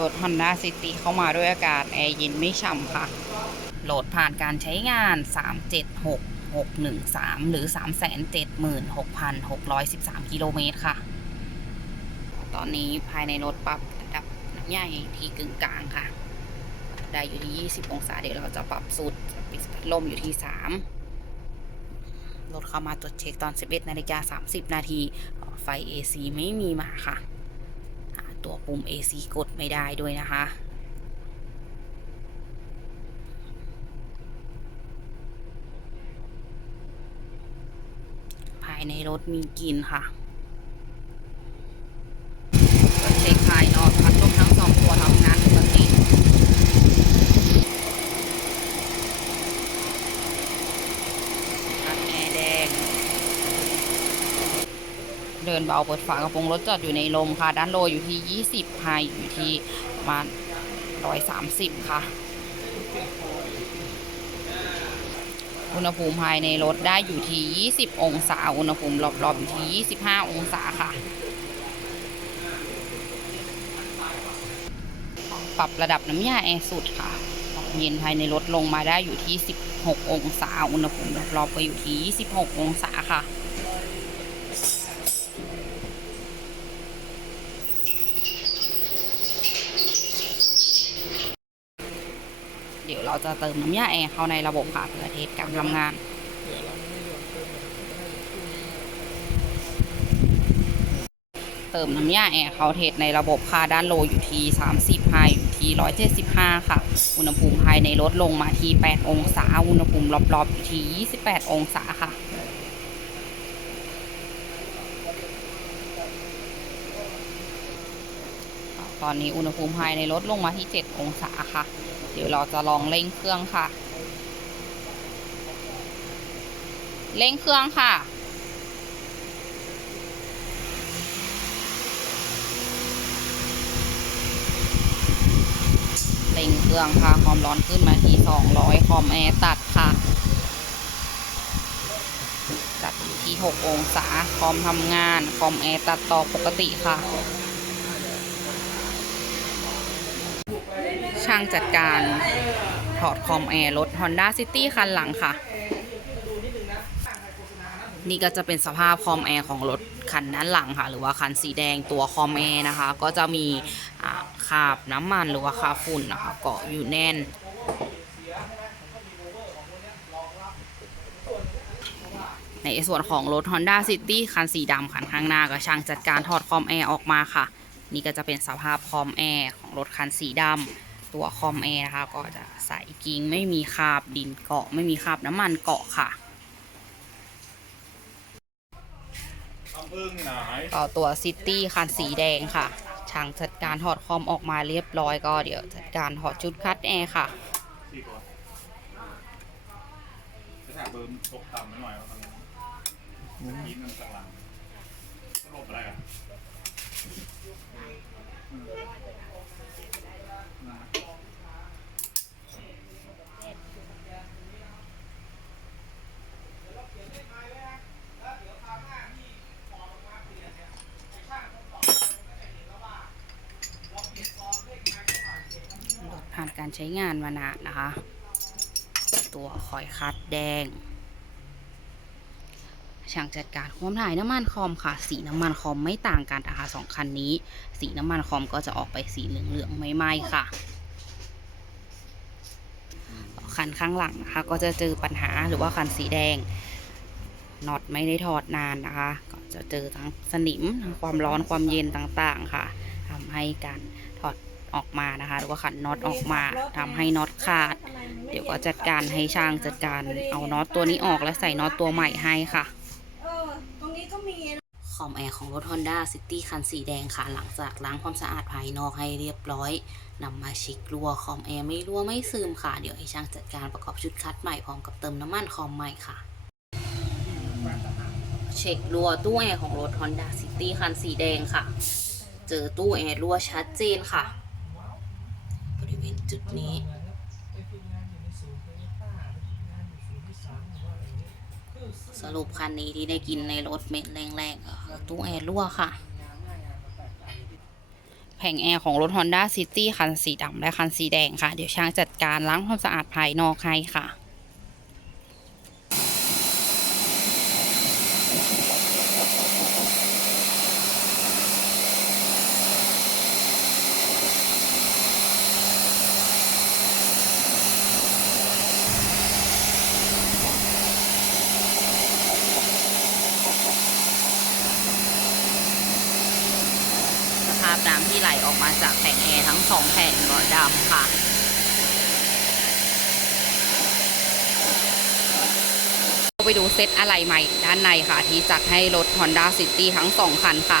รถ Honda City เข้ามาด้วยอากาศแอร์เย็นไม่ฉ่ำค่ะ โหลดผ่านการใช้งาน 376613 หรือ 376,613 กิโลเมตรค่ะ ตอนนี้ภายในรถปรับระดับน้ำใหญ่ที่กึ่งกลางค่ะ ได้อยู่ที่ 20 องศาเดี๋ยวเราจะปรับสุดปิดพัดลมอยู่ที่ 3รถเข้ามาตรวจเช็คตอน 11นาฬิกา30 นาที ไฟ AC ไม่มีมาค่ะ ตัวปุ่ม AC กดไม่ได้ด้วยนะคะ ภายในรถมีกลิ่นค่ะเช็คภายนอกพัดลมทั้งสองตัวทำงานปกติ คันแอร์แดง เดินเบาเปิดฝากระโปรงรถจอดอยู่ในลมค่ะ ด้านโลอยู่ที่ 20ไฮอยู่ที่ประมาณ130 ค่ะ อุณหภูมิภายในรถได้อยู่ที่ 20 องศา อุณหภูมิรอบๆอยู่ที่ 25 องศาค่ะ ปรับระดับน้ำยาแอร์สุดค่ะเย็นภายในรถลงมาได้อยู่ที่ 16 องศา อุณหภูมิรอบๆก็อยู่ที่ 26 องศาค่ะ เราจะเติมน้ำยาแอร์เข้าในระบบค่ะเพื่อเทสการทำงานเติมน้ำยาแอร์เขาเทสในระบบค่ะด้านโลอยู่ที่ 30ไฮอยู่ที่ 175 ค่ะ อุณหภูมิภายในลดลงมาที่ 8 องศา อุณหภูมิรอบๆอยู่ที่ 28 องศาค่ะ ตอนนี้อุณหภูมิภายในลดลงมาที่ 7 องศาค่ะ เดี๋ยวเราจะลองเร่งเครื่องค่ะ เร่งเครื่องค่ะเร่งเครื่องค่ะ ความร้อนขึ้นมาที่ 200 คอมแอร์ตัดค่ะ ตัดอยู่ที่ 6 องศา คอมทำงาน คอมแอร์ตัดต่อปกติค่ะ ช่างจัดการถอดคอมแอร์รถ Honda City คันหลังค่ะ นี่ก็จะเป็นสภาพคอมแอร์ของรถคันด้นหลังค่ะ หรือว่าคันสีแดงตัวคอมแอร์นะคะ ก็จะมีคาบน้ำมันหรือว่าคาฝุ่นนะคะเกาะอยู่แน่นในส่วนของรถ Honda City คันสีดำคันข้างหน้าก็ช่างจัดการถอดคอมแอร์ออกมาค่ะ นี่ก็จะเป็นสภาพคอมแอร์ของรถคันสีดำ ตัวคอมแอร์นะคะ ก็จะใสกิ้งไม่มีคราบดินเกาะ ไม่มีคราบน้ำมันเกาะค่ะพึ่งไหนต่อตัวซิตี้คันสีแดงค่ะ ช่างจัดการถอดคอมออกมาเรียบร้อยก็เดี๋ยวจัดการถอดชุดคัดแอร์ค่ะสี่ตัวจะถามเบอร์ตกต่ำหน่อยว่ายิงมันกลางสลบอะไรอะรถผ่าน การใช้งานมานานนะคะ ตัวคอยคัดแดง ช่างจัดการความถ่ายน้ำมันคอมค่ะ สีน้ำมันคอมไม่ต่างกันนะคะสองคันนี้ สีน้ำมันคอมก็จะออกไปสีเหลืองๆไม่ไหม้ค่ะคันข้างหลังนะคะ ก็จะเจอปัญหาหรือว่าคันสีแดงน็อตไม่ได้ถอดนานนะคะ ก็จะเจอทั้งสนิมทั้งความร้อนความเย็นต่างๆค่ะทำให้การ ออกมานะคะ หรือว่าขันน็อตออกมาทำให้น็อตขาด เดี๋ยวก็จัดการให้ช่างจัดการเอาน็อตตัวนี้ออกและใส่น็อตตัวใหม่ให้ค่ะตรงนี้ก็มีคอมแอร์ของรถ Honda City คันสีแดงค่ะ หลังจากล้างความสะอาดภายนอกให้เรียบร้อยนำมาเช็ครั่วคอมแอร์ไม่รั่วไม่ซึมค่ะ เดี๋ยวให้ช่างจัดการประกอบชุดคัดใหม่พร้อมกับเติมน้ำมันคอมใหม่ค่ะ เช็ครั่วตู้แอร์ของรถ Honda City คันสีแดงค่ะ เจอตู้แอร์รั่วชัดเจนค่ะ จุดนี้ สรุปคันนี้ที่ได้กินในรถเม็ดแรงๆก็คือตู้แอร์รั่วค่ะ แผงแอร์ของรถ Honda City คันสีดำและคันสีแดงค่ะ เดี๋ยวช่างจัดการล้างความสะอาดภายนอกให้ค่ะาพน้ำที่ไหลออกมาจากแผงแอร์ทั้งสองแผงก็ดำค่ะ ไปดูเซตอะไรใหม่ด้านในค่ะ ที่จัดให้รถ Honda City ทั้งสองคันค่ะ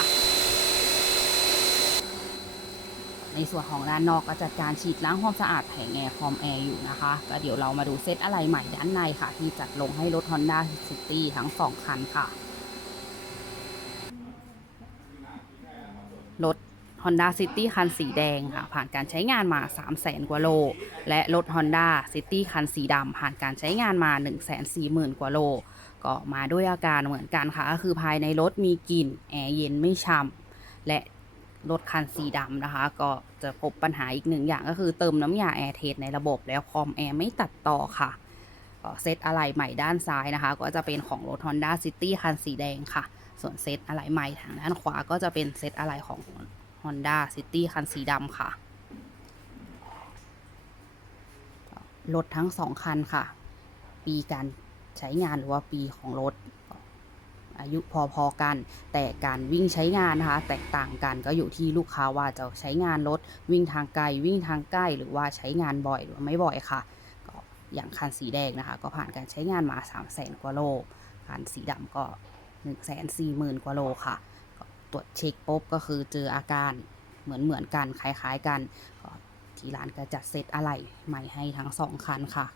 ในส่วนของด้านนอกก็จัดการฉีดล้างความสะอาดแผงแอร์คอมแอร์อยู่นะคะก็เดี๋ยวเรามาดูเซตอะไรใหม่ด้านในค่ะ ที่จัดลงให้รถ Honda City ทั้งสองคันค่ะรถ Honda City คันสีแดงค่ะ ผ่านการใช้งานมา 3 0 0แสนกว่าโล และรถ Honda City คันสีดำผ่านการใช้งานมา 1 4 0 0 0 0 กว่าโล ก็มาด้วยอาการเหมือนกันค่ะ ก็คือภายในรถมีกลิ่น แอร์เย็นไม่ช่ำและรถคันสีดำนะคะ ก็จะพบปัญหาอีกหนึ่งอย่างก็คือเติมน้ำยาแอร์เทสในระบบแล้วคอมแอร์ไม่ตัดต่อค่ะก็เซตอะไหล่ใหม่ด้านซ้ายนะคะ ก็จะเป็นของรถ Honda City คันสีแดงค่ะ ส่วนเซตอะไหล่ใหม่ทางด้านขวาก็จะเป็นเซตอะไหล่ของ Honda City คันสีดำค่ะ รถทั้งสองคันค่ะ ปีการใช้งานหรือว่าปีของรถ อายุพอๆกัน แต่การวิ่งใช้งานนะคะ แตกต่างกันก็อยู่ที่ลูกค้าว่าจะใช้งานรถวิ่งทางไกลวิ่งทางใกล้หรือว่าใช้งานบ่อยหรือไม่บ่อยค่ะก็อย่างคันสีแดงนะคะ ก็ผ่านการใช้งานมา 3 0 0แสนกว่าโลคันสีดำก็ 1 4 0 0 0 0 กว่าโลค่ะ ตรวจเช็คปุ๊บก็คือเจออาการเหมือนเหมือนกันคล้ายๆกันที่ร้านก็จัดเซตอะไหล่ใหม่ให้ทั้งสองคันค่ะ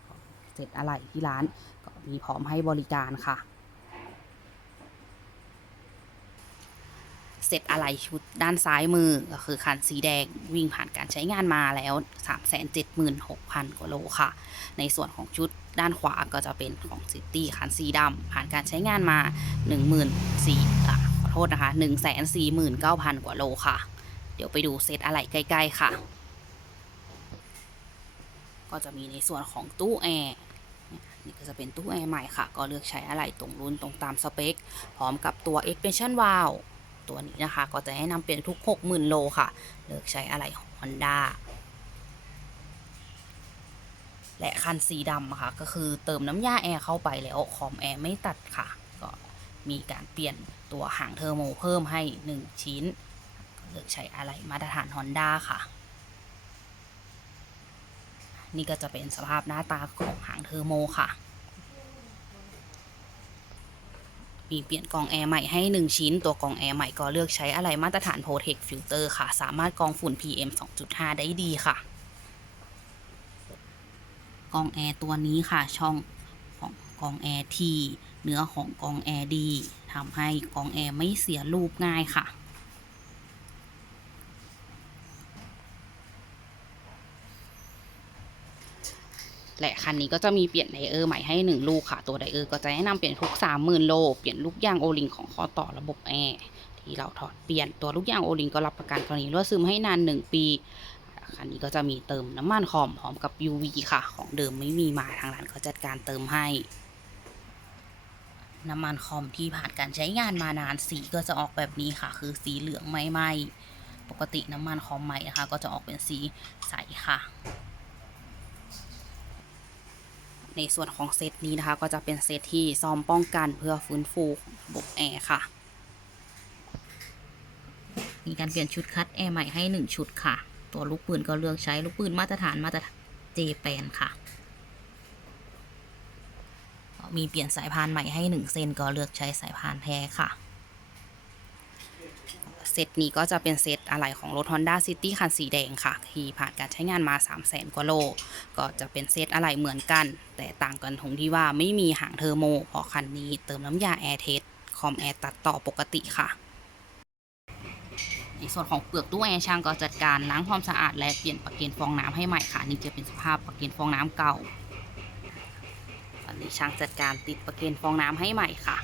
เซตอะไหล่ที่ร้านก็มีพร้อมให้บริการค่ะเซตอะไหล่ชุดด้านซ้ายมือก็คือคันสีแดงวิ่งผ่านการใช้งานมาแล้ว 376,000กว่าโลค่ะ ในส่วนของชุดด้านขวาก็จะเป็นของซิตี้คันสีดำผ่านการใช้งานมา 14,000อะขอ โทษนะคะ 149,000 กว่าโลค่ะ เดี๋ยวไปดูเซตอะไรใกล้ ๆ ค่ะ ก็จะมีในส่วนของตู้แอร์นี่ก็จะเป็นตู้แอร์ใหม่ค่ะ ก็เลือกใช้อะไรตรงรุ่นตรงตามสเปค พร้อมกับตัว expansion valve ตัวนี้นะคะ ก็จะให้นำเปลี่ยนทุก 60,000 โลค่ะ เลือกใช้อะไรของ Honda และคันสีดำค่ะ ก็คือเติมน้ำยาแอร์เข้าไปแล้วคอมแอร์ไม่ตัดค่ะ มีการเปลี่ยนตัวหางเทอร์โมเพิ่มให้ 1 ชิ้น เลือกใช้อะไรมาตรฐาน Honda ค่ะ นี่ก็จะเป็นสภาพหน้าตาของหางเทอร์โมค่ะ มีเปลี่ยนกองแอร์ใหม่ให้ 1 ชิ้น ตัวกองแอร์ใหม่ก็เลือกใช้อะไรมาตรฐาน Protect Filter ค่ะ สามารถกรองฝุ่น PM 2.5 ได้ดีค่ะกองแอร์ตัวนี้ค่ะช่องของกองแอร์ที เนื้อของกองแอร์ดีทำให้กองแอร์ไม่เสียรูปง่ายค่ะ และคันนี้ก็จะมีเปลี่ยนไดเออร์ใหม่ให้1ลูกค่ะ ตัวไดเออร์ก็จะแนะนำเปลี่ยนทุก30,000โล เปลี่ยนลูกยางโอลิงของข้อต่อระบบแอร์ที่เราถอดเปลี่ยนตัวลูกยางโอลิงก็รับประกันกรณีรั่วซึมให้นาน1ปีคันนี้ก็จะมีเติมน้ำมันคอมพร้อมกับ UV ค่ะ ของเดิมไม่มีมาทางร้านเขาจัดการเติมให้ น้ำมันคอมที่ผ่านการใช้งานมานานสีก็จะออกแบบนี้ค่ะ คือสีเหลืองไม่ไหมปกติน้ำมันคอมใหม่นะคะ ก็จะออกเป็นสีใสค่ะ ในส่วนของเซตนี้นะคะ ก็จะเป็นเซตที่ซ่อมป้องกันเพื่อฟื้นฟูระบบแอร์ค่ะ มีการเปลี่ยนชุดคัดแอร์ใหม่ให้ 1 ชุดค่ะ ตัวลูกปืนก็เลือกใช้ลูกปืนมาตรฐานมาตรฐานเจแปนค่ะ มีเปลี่ยนสายพานใหม่ให้ 1 เส้นก็เลือกใช้สายพานแท้ค่ะ เซตนี้ก็จะเป็นเซตอะไหล่ของรถ Honda City คันสีแดงค่ะที่ผ่านการใช้งานมา 3 0 0แสนกว่าโล ก็จะเป็นเซตอะไหล่เหมือนกัน แต่ต่างกันตรงที่ว่าไม่มีหางเทอร์โมเพราะคันนี้เติมน้ำยาแอร์เทสคอมแอร์ตัดต่อปกติค่ะในส่วนของเปลือกตู้แอร์ช่างก็จัดการล้างความสะอาดและเปลี่ยนปลั๊กเกนฟองน้ำให้ใหม่ค่ะ นี่จะเป็นสภาพปลั๊กเกนฟองน้ำเก่า นนี้ช่างจัดการติดประเคนฟองน้ำให้ใหม่ค่ะ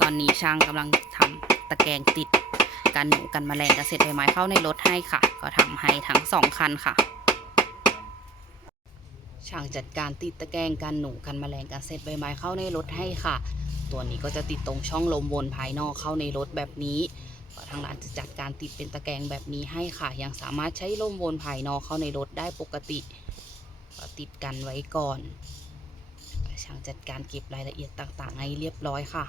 ตอนนี้ช่างกำลังทำตะแกรงติดกันหนูกันมแมลงกระเศษใบไม้เข้าในรถให้ค่ะ ก็ทำให้ทั้งสองคันค่ะช่างจัดการติดตะแกรงกันหนูกันมแมลงกันเศษใบไม้เข้าในรถให้ค่ะ ตัวนี้ก็จะติดตรงช่องลมวนภายนอกเข้าในรถแบบนี้ ทางร้านจะจัดการติดเป็นตะแกรงแบบนี้ให้ค่ะ ยังสามารถใช้ลมวนภายนอกเข้าในรถได้ปกติก็ติดกันไว้ก่อนช่างจัดการเก็บรายละเอียดต่างๆ ให้เรียบร้อยค่ะ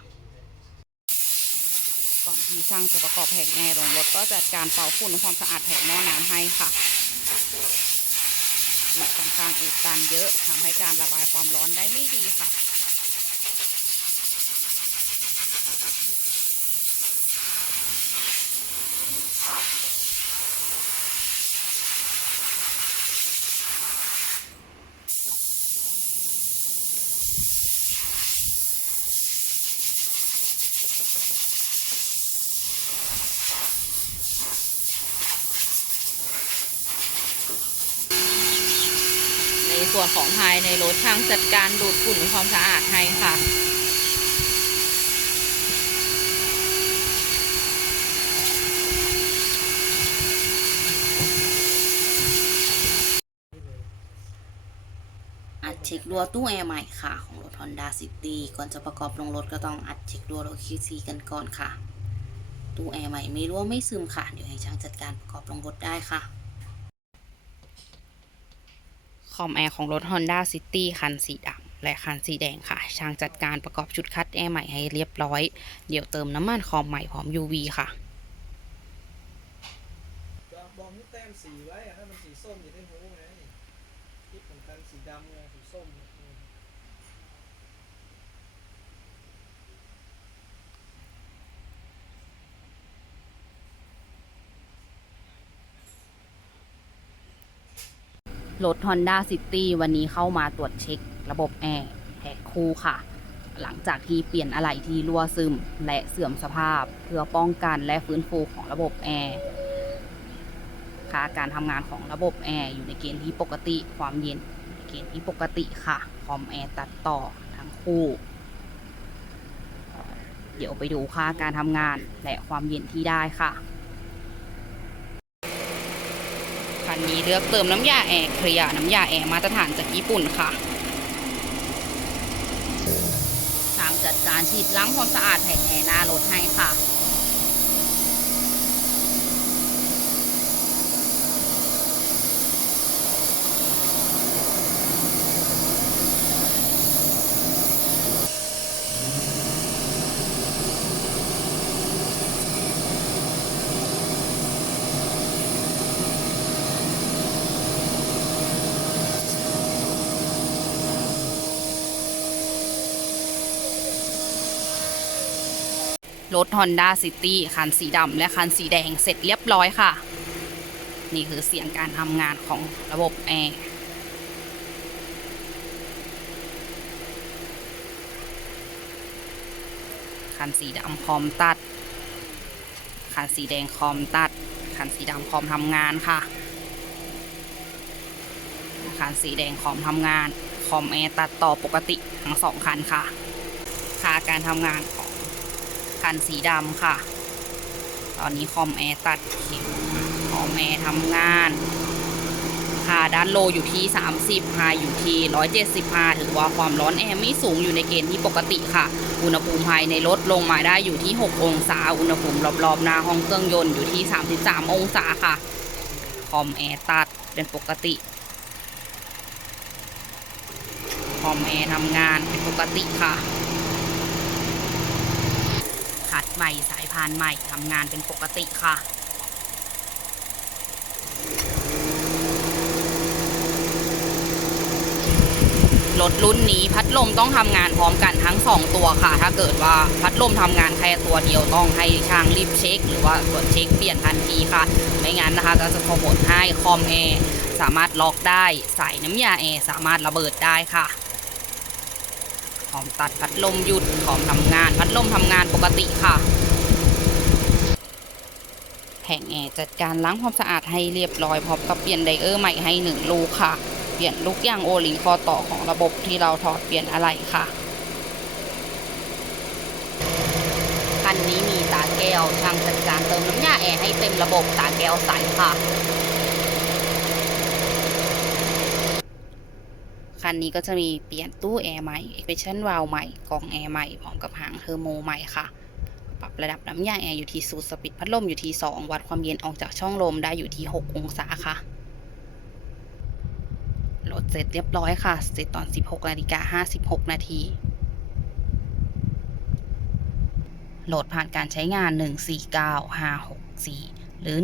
ก่อนที่ช่างจะประกอบแผงแอร์ลงรถก็จัดการเป่าฝุ่นทำความสะอาดแผงหม้อน้ำให้ค่ะมีค่อนข้างอุดตันเยอะทำให้การระบายความร้อนได้ไม่ดีค่ะ ส่วนของภายในรถช่างจัดการดูดฝุ่นความสะอาดให้ค่ะอัดเช็ครั้วตู้แอร์ใหม่ค่ะ ของรถ Honda City ก่อนจะประกอบลงรถก็ต้องอัดเช็ครั้วรถคิซีกันก่อนค่ะ ตู้แอร์ใหม่ไม่รั่วไม่ซึมค่ะ เดี๋ยวให้ช่างจัดการประกอบลงรถได้ค่ะ คอมแอร์ของรถ Honda City คันสีดำและคันสีแดงค่ะ ช่างจัดการประกอบชุดคัดแอร์ใหม่ให้เรียบร้อย เดี๋ยวเติมน้ำมันคอมใหม่พร้อม UV ค่ะ ก็บอกให้แต้มสีไว้อะถ้ามันสีส้มจะได้รู้ไงคิดเหมือนกันสีดำไงสีส้มเนี่ยอืม รถ Honda City วันนี้เข้ามาตรวจเช็คระบบแอร์แท็กคู่ค่ะ หลังจากที่เปลี่ยนอะไหล่ที่รั่วซึมและเสื่อมสภาพ เพื่อป้องกันและฟื้นฟูของระบบแอร์ค่ะการทำงานของระบบแอร์อยู่ในเกณฑ์ที่ปกติความเย็นในเกณฑ์ที่ปกติค่ะ คอมแอร์ตัดต่อทั้งคู่ เดี๋ยวไปดูค่าการทำงานและความเย็นที่ได้ค่ะ คั นนี้เลือกเติมน้ำยาแอร์เคลียน้ำยาแอร์มาตรฐานจากญี่ปุ่นค่ะทางจัดการฉีดล้างความสะอาดแผงแอร์หน้ารถให้ค่ะ รถ Honda City คันสีดำและคันสีแดงเสร็จเรียบร้อยค่ะ นี่คือเสียงการทำงานของระบบแอร์คันสีดำคอมตัด คันสีแดงคอมตัด คันสีดำคอมทำงานค่ะ คันสีแดงคอมทำงานคอมแอร์ตัดต่อปกติทั้งสองคันค่ะ ค่าการทำงานของ คันสีดำค่ะ ตอนนี้คอมแอร์ตัดเข็มคอมแอร์ทำงาน ค่าด้านโลอยู่ที่ 30ค่าอยู่ที่ 175ถือว่าความร้อนแอร์ไม่สูงอยู่ในเกณฑ์ที่ปกติค่ะ อุณหภูมิภายในรถลงมาได้อยู่ที่ 6 องศา อุณหภูมิรอบๆหน้าห้องเครื่องยนต์อยู่ที่ 33 องศาค่ะ คอมแอร์ตัดเป็นปกติคอมแอร์ทำงานเป็นปกติค่ะ ขัดใหม่สายพานใหม่ทำงานเป็นปกติค่ะรถรุ่นนี้พัดลมต้องทำงานพร้อมกันทั้ง 2 ตัวค่ะ ถ้าเกิดว่าพัดลมทำงานแค่ตัวเดียวต้องให้ช่างรีบเช็ค หรือว่าตรวจเช็คเปลี่ยนทันทีค่ะ ไม่งั้นนะคะ ก็จะส่งผลให้คอมแอร์สามารถล็อกได้ สายน้ำยาแอร์สามารถระเบิดได้ค่ะ หอมตัดพัดลมหยุดหอมทำงาน พัดลมทำงานปกติค่ะ แผงแอร์จัดการล้างความสะอาดให้เรียบร้อยพร้อมกับเปลี่ยนไดเออร์ใหม่ให้หนึ่งลูกค่ะ เปลี่ยนลูกยางโอลิงคอต่อของระบบที่เราถอดเปลี่ยนอะไหล่ค่ะคันนี้มีตาแก้วช่างจัดการเติมน้ำยาแอร์ให้เต็มระบบตาแก้วใสค่ะ คันนี้ก็จะมีเปลี่ยนตู้แอร์ใหม่ expansion valve ใหม่กรองแอร์ใหม่พร้อมกับหางเทอร์โมใหม่ค่ะ ปรับระดับน้ำยาแอร์อยู่ที่สูตรสปีดพัดลมอยู่ที่ 2 วัดความเย็นออกจากช่องลมได้อยู่ที่ 6 องศาค่ะโหลดเสร็จเรียบร้อยค่ะ เสร็จตอน 16นาฬิกา56 นาทีโหลดผ่านการใช้งาน 149564 หรือ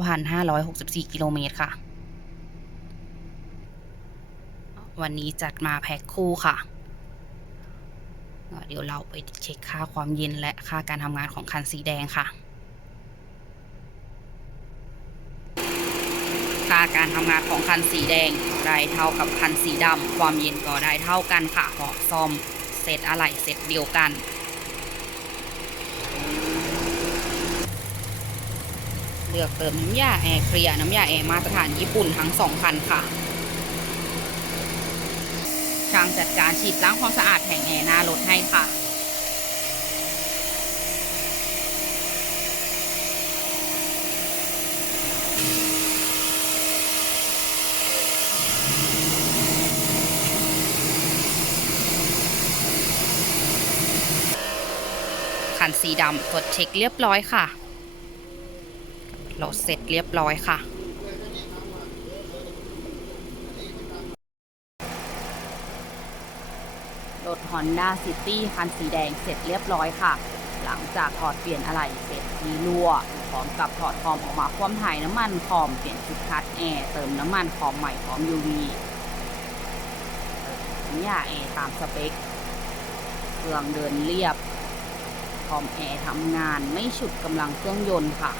149,564 กิโลเมตรค่ะ วันนี้จัดมาแพ็คคู่ค่ะ เดี๋ยวเราไปเช็คค่าความเย็นและค่าการทำงานของคันสีแดงค่ะ ค่าการทำงานของคันสีแดงได้เท่ากับคันสีดำความเย็นก็ได้เท่ากันค่ะเพราะซ่อมเสร็จอะไรเสร็จเดียวกันเลือกเติมน้ำยาแอร์เคลียร์น้ำยาแอร์มาตรฐานญี่ปุ่นทั้งสองคันค่ะ ช่างจัดการฉีดล้างความสะอาดแผงแอร์หน้ารถให้ค่ะคันสีดำตรวจเช็คเรียบร้อยค่ะโหลดเสร็จเรียบร้อยค่ะ รถ Honda City คันสีแดงเสร็จเรียบร้อยค่ะ หลังจากถอดเปลี่ยนอะไหล่เสร็จมีรั่วพร้อมกับถอดคอมออกมาคว่ำถ่ายน้ำมันคอมเปลี่ยนชุดคัดแอร์เติมน้ำมันคอมใหม่พร้อม UV น้ำยาแอร์ตามสเปค เครื่องเดินเรียบคอมแอร์ทำงานไม่ฉุดกำลังเครื่องยนต์ค่ะ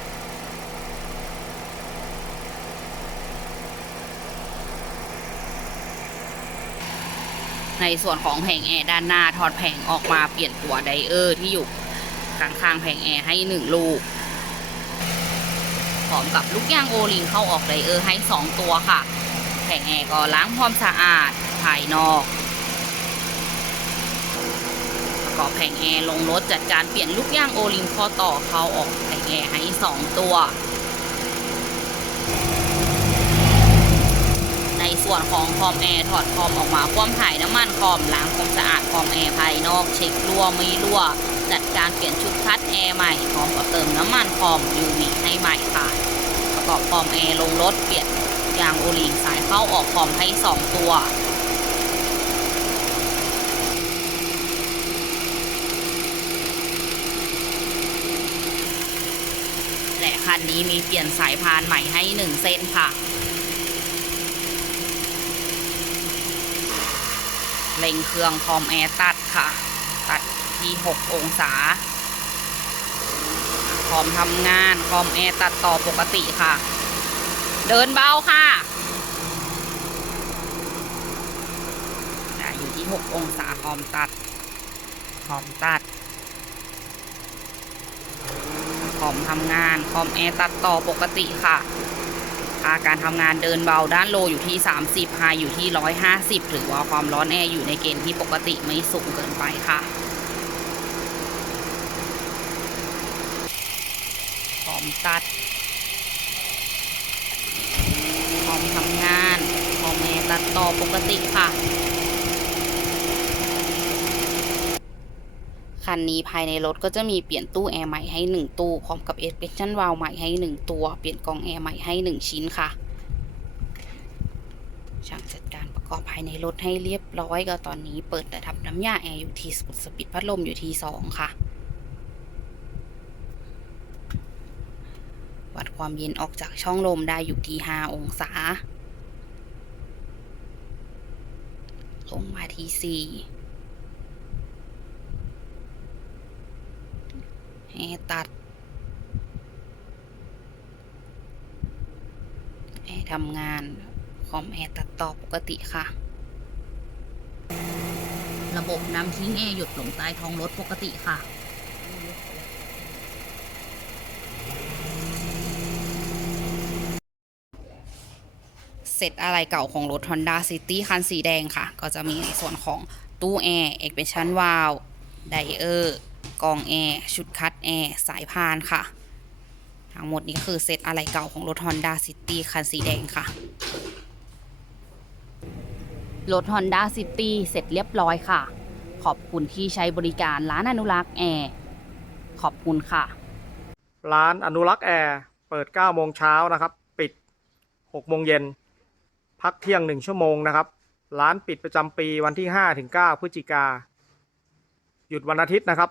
ในส่วนของแผงแอร์ด้านหน้าถอดแผงออกมาเปลี่ยนตัวไดเออร์ที่อยู่ข้างๆแผงแอร์ให้หนึ่งลูกพร้อมกับลูกยางโอลิงเข้าออกไดเออร์ให้สองตัวค่ะ แผงแอร์ก็ล้างความสะอาดภายนอกประกอบแผงแอร์ลงรถจัดการเปลี่ยนลูกยางโอลิงข้อต่อเข้าออกแผงแอร์ให้สองตัว ใน ส่วนของคอมแอร์ถอดคอมออกมาคว่ำถ่ายน้ำมันคอมล้างความสะอาดคอมแอร์ภายนอกเช็ครั่วไม่รั่ว จัดการเปลี่ยนชุดคัดแอร์ใหม่พร้อมกับเติมน้ำมันคอม UV ให้ใหม่ค่ะประกอบคอมแอร์ลงรถเปลี่ยนยางโอลิงสายเข้าออกคอมให้ 2 ตัวและคันนี้มีเปลี่ยนสายพานใหม่ให้ 1 เส้นค่ะ เล็งเครื่องคอมแอร์ตัดค่ะ ตัดที่ 6 องศาคอมทำงานคอมแอร์ตัดต่อปกติค่ะ เดินเบาค่ะอยู่ที่ 6 องศาคอมตัดคอมตัดคอมทำงานคอมแอร์ตัดต่อปกติค่ะาการทำงานเดินเบาด้านโลอยู่ที่ 30ไฮอยู่ที่ 150 ถือว่าความร้อนแอร์อยู่ในเกณฑ์ที่ปกติไม่สูงเกินไปค่ะ พร้อมตัด พร้อมทำงาน พร้อมแอร์ตัดต่อปกติค่ะ คันนี้ภายในรถก็จะมีเปลี่ยนตู้แอร์ใหม่ให้ 1 ตู้ พร้อมกับ e x p a n s i o n valve ใหม่ให้ 1 ตัว เปลี่ยนกองแอร์ใหม่ให้ 1 ชิ้นค่ะ ช่างจัดการประกอบภายในรถให้เรียบร้อยก็ตอนนี้เปิดระดับน้ำยาแอร์อยู่ที่สุดสปีดพัดลมอยู่ที่ 2 ค่ะ วัดความเย็นออกจากช่องลมได้อยู่ที่ 5 องศาลงมาที่4 แอร์ตัดแอร์ทำงานคอมแอร์ตัดต่อปกติค่ะ ระบบน้ำทิ้งแอร์หยดลงใต้ท้องรถปกติค่ะเสร็จอะไรเก่าของรถ Honda City คันสีแดงค่ะ ก็จะมีในส่วนของตู้แอร์ expansion valve ไดเออร์ กองแอร์ชุดคัดแอร์สายพานค่ะ ทั้งหมดนี้คือเซตอะไรเก่าของรถ Honda City คันสีแดงค่ะ รถ Honda City เสร็จเรียบร้อยค่ะ ขอบคุณที่ใช้บริการร้านอนุรักษ์แอร์ ขอบคุณค่ะ ร้านอนุรักษ์แอร์เปิด 9 โมงเช้านะครับ ปิด 6 โมงเย็น พักเที่ยง 1 ชั่วโมงนะครับ ร้านปิดประจำปีวันที่ 5 ถึง 9 พฤศจิกา หยุดวันอาทิตย์นะครับ